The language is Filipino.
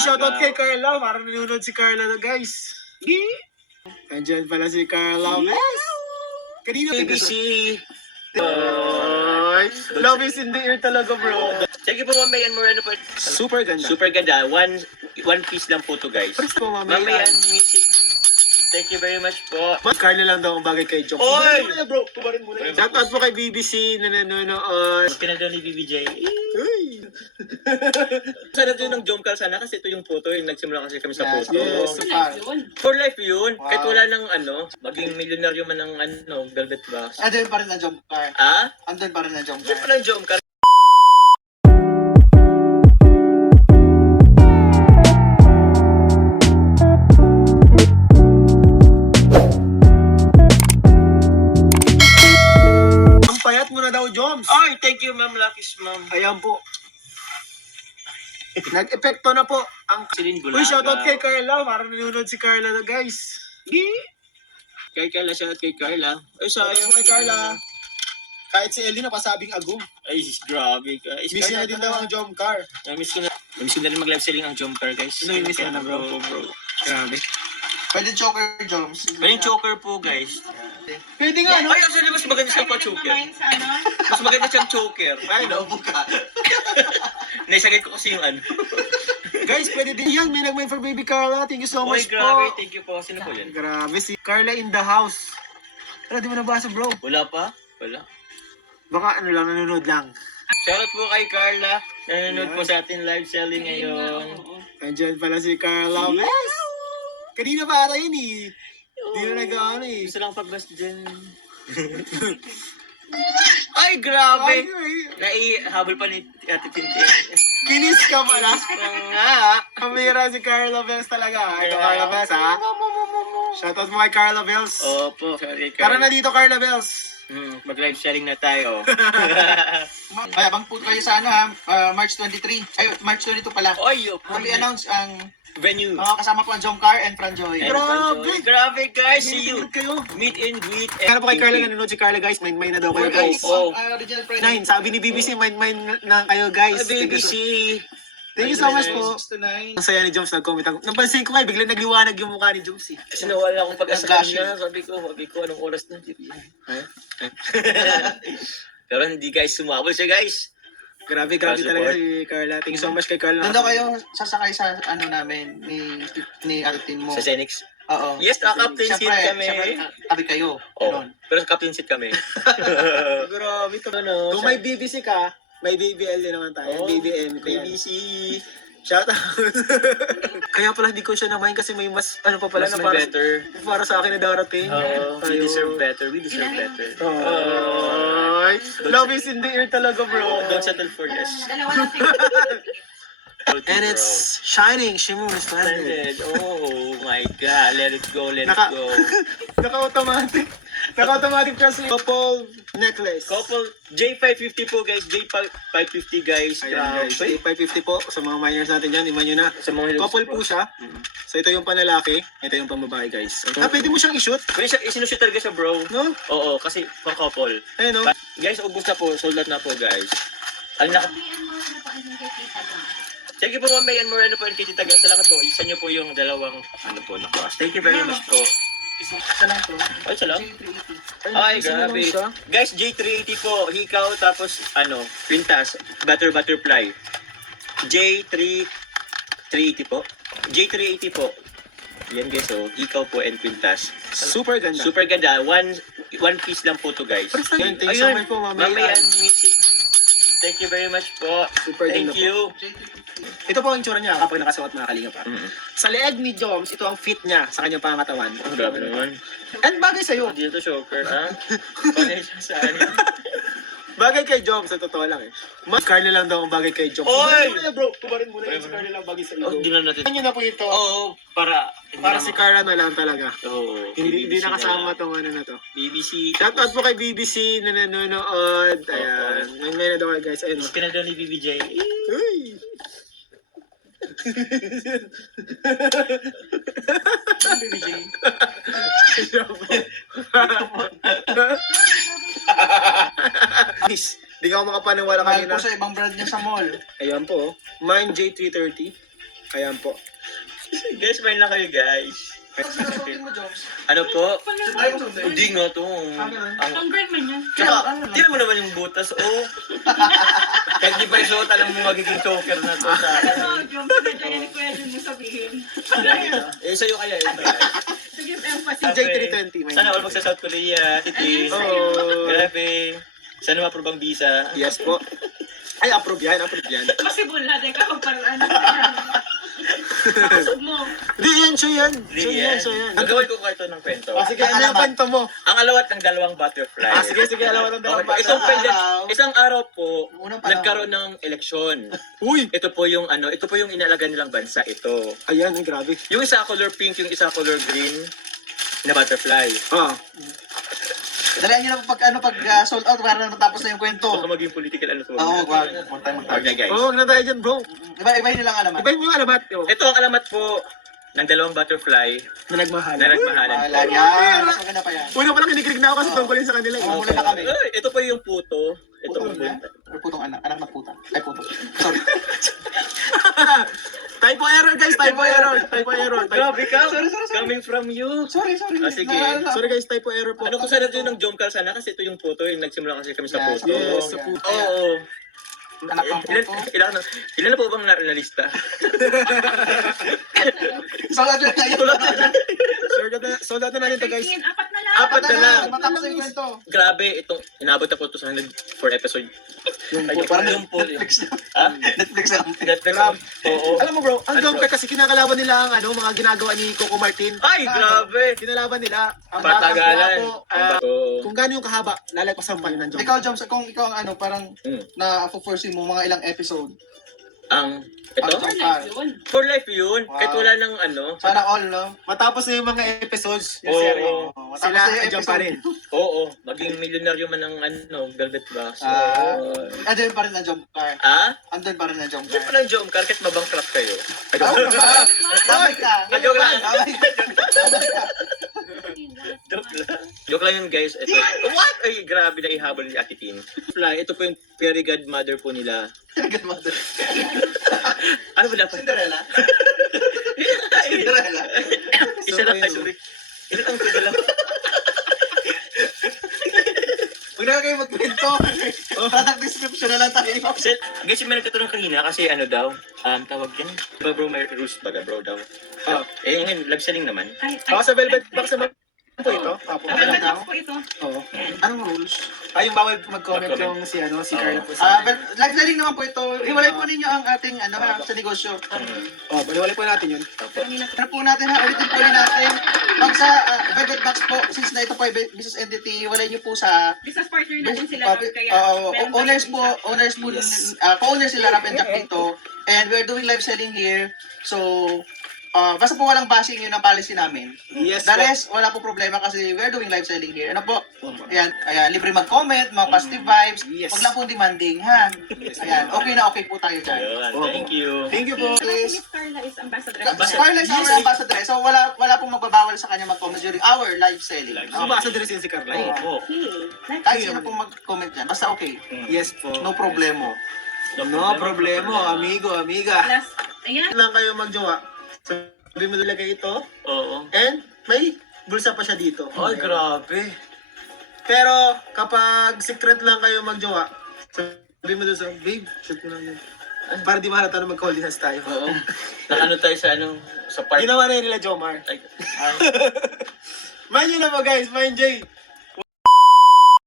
shoutout kay Carla. Parang nanonood si Carla na, guys. Andyan pala si Carla. Yes! Kanina ABC. Love is in the air talaga, bro. Sige po, Ma'am Mayan Moreno po. Super ganda. Super ganda. One piece lang po to, guys. First po, Ma'am mamaya. Mayan, music. Thank you very much po. Carla lang daw ang bagay kay Jokes. Oy! Kubarin mo na, bro. Kubarin mo na. Shoutout po kay BBC na nanonood. Pinagdaw ni BBJ. Uy! Sana ito yung jump car sana kasi ito yung photo. Yung nagsimula kasi kami sa photo. Yes. For life yun. Wow. Kahit wala ng maging milyonaryo man ng velvet box. Andun pa rin ang jump car. Ah? Andun pa rin ang jump Hindi car. pa lang jump car. Ang payat mo na daw, Joms. Ay, thank you, Ma'am Lakis, Ma'am. Ayan po. Nag-epekto na po ang... Celine Bulaga. Uy, shoutout kay Carla. Parang nanonood si Carla na, guys. Kay Carla, shoutout kay Carla. Ay, Sayang sayang. kay Carla. Kahit si Ellie napasabing agong. Ay, grabe ka. Miss niya din daw ang jump car. Miss ko na. Miss ko na rin mag-live selling ang jump car, guys. Ano yung miss Kaya mo na, bro? Grabe. Pwede choker, Joms. May choker po, guys. Pwede nga, no? Ay, actually, mas maganda siyang pa-choker. Mas maganda siyang choker. Ay, no? Buka. Naisagay ko kasi yung Guys, pwede din yan. May nag-main for baby Carla. Thank you so Oy, much grabe. po. Thank you po. Sino po yan? Grabe si Carla in the house. Pero di mo nabasa, bro. Wala pa? Wala. Baka ano lang, nanonood lang. Shoutout po kay Carla. Nanonood Yes. po sa atin live selling ngayon. Andyan pala si Carla. Yes! Kanina pa ata yun eh. Di na nag-ano eh. Gusto lang pagbas dyan. Ay, grabe! Naihabol pa ni Ate Tintin. Kinis ka pala. Nga! Kamira si Carla Bells talaga. Ito Carla Bells ha. Shoutout mo kay Carla Bells. Opo. Sorry, Tara Carla. na dito Carla Bells. Mag-live selling na tayo. Ay, abang po kayo sa March 23. Ay, March 22 pala. Oy, Mag-i-announce ang venue. mga kasama po ang jump car and Franjoy. And Grabe. Grabe, guys. See you. Kayo. Meet and greet. Kaya po kay Carla, nanonood si Carla guys. Mind na daw kayo guys. Oh. Original friend. 9, sabi ni BBC, mind na kayo guys. BBC. Thank you so much po. 6 to 9. Ang saya ni Joms nag-comment. Napansin ko biglang nagliwanag yung mukha ni Joms eh. Kasi nawala akong pag-asa Flashing. niya. Sabi ko, anong oras na? Pero hindi guys, sumabol siya guys. Grabe Support. talaga si Carla. Thank you so much kay Carla. Doon daw kayo sasakay sa namin ni Artin mo. Sa Zenix. Oo. Yes, captain seat kami. Siyempre, tabi kayo. Oh, Ganun. pero sa captain seat kami. Grabe to. Ano? Kung may BBC ka, may BBL din naman tayo. Oh, BBM. BBC. Shout out. Kaya pala hindi ko siya namayin kasi may mas ano pa pala Mas na may better. para sa akin na darating. We deserve better. We deserve better. Ay, love is in the air talaga, bro. Don't settle for less. And it's shining, shimmering, splendid. Splendid. Oh my God. Let it go. Let it Naka- go. Naka-automatic. Naka-automatic translate. Couple necklace. Couple J550 po guys. J550 guys. Ayan guys, 550 po sa mga minors natin dyan, iman nyo na. Sa mga Couple po siya. So ito yung panlalaki, ito yung pambabae guys. Pwede mo siyang i-shoot, Pwede siya, isinushoot talaga siya bro. no? Oo, kasi pang couple. Ayun no? Guys, ubus na po. Sold out na po guys. Ang naka... Sige po, Ma'am Mayan Moreno po and Kitty Tagal. Salamat po. Isa niyo po yung dalawang na cross. Thank you very much po. Isa lang to. Ay, salam. J380. Ay, isa na lang grabe. siya. Guys, J380 po. Hikaw, tapos, pintas. Butterfly. J380 po. J380 po. Yan guys, hikaw po and pintas. Super ganda. Super ganda. One piece lang po to guys. Thank you so much po, Ma'am Mayan. Mamayan, music. Thank you very much po. Super ganda Thank you. Ito po ang itsura niya kapag nakasuot mga kalinga pa. Mm. Sa leeg ni Joms, ito ang fit niya sa kanyang pangatawan. Ang grabe naman. And bagay sa'yo. Dito choker, ha? Panay siya sa akin. Bagay kay Joms, sa totoo lang eh. Mas Carla lang daw ang bagay kay Joms. Oy! Kubarin mo na, bro. Kubarin mo na yun. Si Carla lang bagay sa iyo. Oh, di na natin. Ano nyo na po ito? Oo, para... Para si Carla na lang talaga. Oo. Hindi BBC nakasama na lang. tong ano na to. BBC. Shoutout po kay BBC na nanonood. Ayan. May na daw kayo guys. Ayun. Pinagdaw ni BBJ. Uy! BBJ. Guys, di ka ako makapaniwala Mahal kanina. po sa ibang brand niya sa mall. Ayan po. Mine J330. Ayan po. Guys, smile na kayo, guys. Susukin mo, Joms. Ano po? Tayo mo susukin. Hindi nga to. Ang girl man yan. Tsaka, tira mo naman yung butas, oh. Kahit di pa isuot, alam mo magiging choker na to sa akin. Ano, yung pinadya yan ni Kuya Jun mo sabihin. Eh, sa'yo kaya yun. To give emphasis. J320. Sana all magsa South Korea, titis. Oh. Grabe. Sana ma-approve ang visa. Yes po. Ay, approve yan, approve yan. Possible na, dahil kapag parang ano. Nakasog mo. Di yan, siya yan. Hindi Siya yan, yan. siya yan. Gagawin ko kayo ng kwento. Ah, sige, ano yung kwento mo? Ang alawat ng dalawang butterfly. Ah, sige, sige, alam mo ng dalawang Okay, isang araw po, Unang panahon. nagkaroon ng eleksyon. Uy! Ito po yung ito po yung inalaga nilang bansa, ito. Ayan, ay, grabe. Yung isa color pink, yung isa color green na butterfly. Ah. Dalihan nyo na pag sold out para na matapos na yung kwento. Baka maging political ano to. Oo, wag. Huwag tayo Wag magtag. na guys. Oh, huwag na tayo dyan, bro. Iba-ibahin nyo lang alaman. Ibahin mo yung alamat. Oh, Ito ang alamat po ng dalawang butterfly na nagmahalan. na nagmahalan. Bahala yan. Mas maganda pa yan. Una pa lang kinikilig na ako kasi tungkulin sa kanila. Oo, muna na kami. Ay, ito po yung puto. Ito Puto ang na? puto. Or putong anak? Anak ng puta. Ay, puto. Sorry. Typo error, guys. Typo error. Typo error. Grabe ka. Sorry, sorry, sorry. Coming from you. Sorry. Ah, sige. Sorry, guys. Typo error po. Ano ko sana doon ng Jomcar sana kasi ito yung puto. Yung nagsimula kasi kami sa Yeah, puto. Yes, sa puto. Oo. Anak ng puto. Ilan na po bang nalista? Sold out na ngayon. Sold out na natin to, guys. 13, apat na lang. Apat na lang. Matapos na yung kwento. Grabe, itong inabot na po ito sa 104 episode. Ayun, Parang yung po. Netflix na. Ha? Netflix na. Netflix. Oo. Alam mo, bro, ang Ano, Jomcar kasi kinakalaban nila ang mga ginagawa ni Coco Martin. Ay, grabe. Kinalaban nila ang Patagalan. ang Oo. kung gaano yung kahaba, lalagpasan pa yun ng Jomcar. Ikaw, Joms, kung ikaw ang parang Hmm. na-foresee mo mga ilang episode. Ang, ito? Ang Jomcar. Yun. For life yun. Wow. Kahit wala ng Sana all, no? Matapos na yung mga episodes, yung Oo. series, Matapos sila na yung andyan pa rin. Oo. Maging milyonaryo man ng Velvet Box. Andun pa rin ang Jomcar. Ah? Andun pa rin ang Hindi Jomcar. pa ng Jomcar kahit mabankrupt kayo. Ay, Oh, Damay ka. Joke lang. Damay ka. Joke lang. Joke lang yun, guys. Ito. What? Ay, grabe na ihabol ni Ate Tin. Fly, ito po yung fairy godmother po nila. Godmother. Ano ba dapat? Cinderella. Cinderella. Isa lang tayo, sorry. Isa lang tayo lang. Huwag na kayo magkwento. Product description na lang tayo. Guys, yung may nagtatanong kanina kasi ano daw, tawag yan. Diba bro, may rules baga bro daw. Ah. Eh, ngayon, live selling naman. Ay, Ako sa Velvet Box naman po ito. Apo. Velvet box po ito. Oo. Anong rules? Ay, yung bawal mag-comment Mag-comment. yung si Carla po. Live selling naman po ito. Iwalay po ninyo ang ating sa negosyo. Oh, baliwalay po natin yun. Ano po natin ha, ulitin po rin natin. Pag sa Velvet Box po, since na ito po ay business entity, walay niyo po sa Business partner natin sila. Kaya owners po, Yes. co-owners sila Rap and Jack dito. And we're doing live selling here. So, basta po walang bashing yun ang policy namin. Yes The po. rest, wala po problema kasi we're doing live selling here. Ano po? Ayan, libre mag-comment, mga positive vibes. Yes. Wag lang po demanding, ha? Ayan, okay po tayo dyan. Ayun, Oh. thank you. Thank you po. Si Miss Carla is ambassador. Scarlett is our ambassador. So, wala pong magbabawal sa kanya mag-comment during our live selling. Live Ako ba sa dress yun si Carla? Oo. Okay. Next. Kahit sino pong mag-comment dyan, basta okay. Yes po. No problemo. No problemo, amigo, amiga. Last. Ayan. Lang kayo magjowa. Sabi mo nilagay ito. Oo. And may bulsa pa siya dito. Ay, grabe. Pero kapag secret lang kayo magjowa, sabi mo doon sa, babe, shoot mo lang yun. Para di mahalata na mag-call hands tayo. Oo. Nakano tayo sa sa park. Ginawa na yun nila Jomar. Ay, Mind nyo na po guys, mind J.